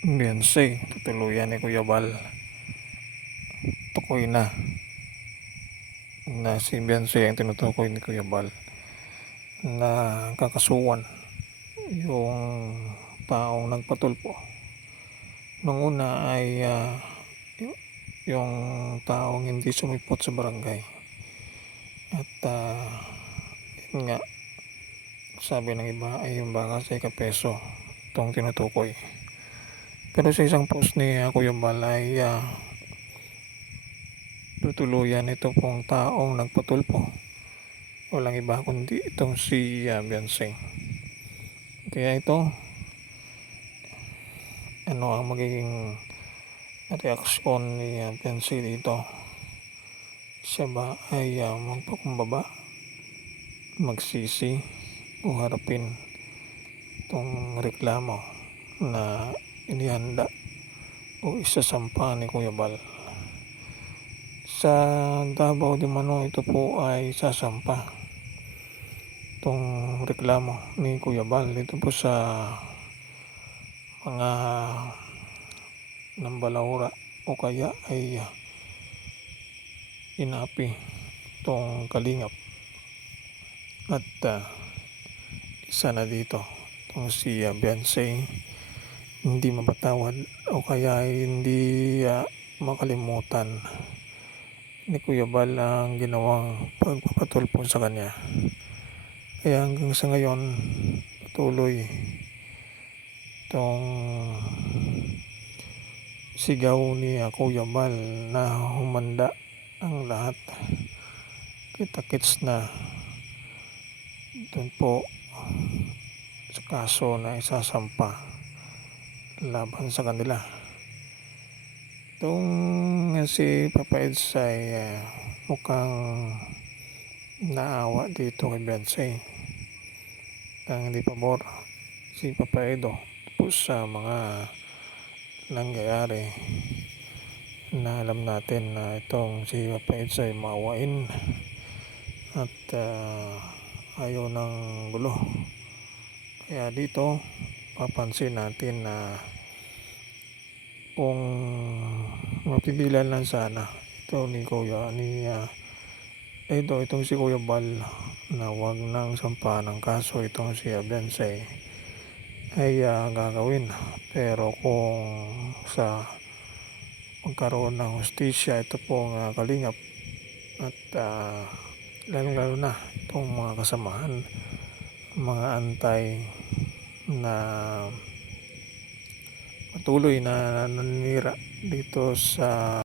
Beyonce, tutuluyan ni Kuya Bal. Tukoy na si Beyonce ang tinutukoy ni Kuya Bal na kakasuhan yung taong nagpatulpo. Nung una ay yung taong hindi sumipot sa barangay. At yun nga, sabi ng iba ay yung baka sa ikapeso itong tinutukoy. Pero sa isang post ni Kuya Bal ay tutuluyan ito pong taong nagpatulpo. Walang iba kundi itong si Beyonce. Kaya ito, ano ang magiging reaksyon ni Beyonce dito? Siya ba ay magpakumbaba, magsisi o harapin itong reklamo na inihanda o isasampa ni Kuya Bal? Sa Davao de Mano ito po ay sasampa itong reklamo ni Kuya Bal dito po sa mga nambalahura o kaya ay inapi itong kalingap. At isa na dito itong si Beyonce hindi mapatawad o kaya ay hindi makalimutan ni Kuya Bal ang ginawang pagpapatulpo sa kanya. Kaya hanggang sa ngayon patuloy itong sigaw ni Kuya Bal na humanda ang lahat. Kita-kits na doon po sa kaso na isasampa laban sa kanila. Itong si Papa Eds ay mukhang naawa dito kay Beyonce. Ang hindi pabor si Papa Edo po sa mga nangyayari na alam natin na itong si Papa Eds ay maawain at ayaw ng gulo. Kaya dito papansin natin na kung mapigilan lang sana ito ni itong si Kuya Bal na wag nang sampahan ng kaso itong si Beyonce ay gagawin. Pero kung sa magkaroon ng hustisya ito pong kalingap at lalo na itong mga kasamahan, mga antay na patuloy na naninira dito sa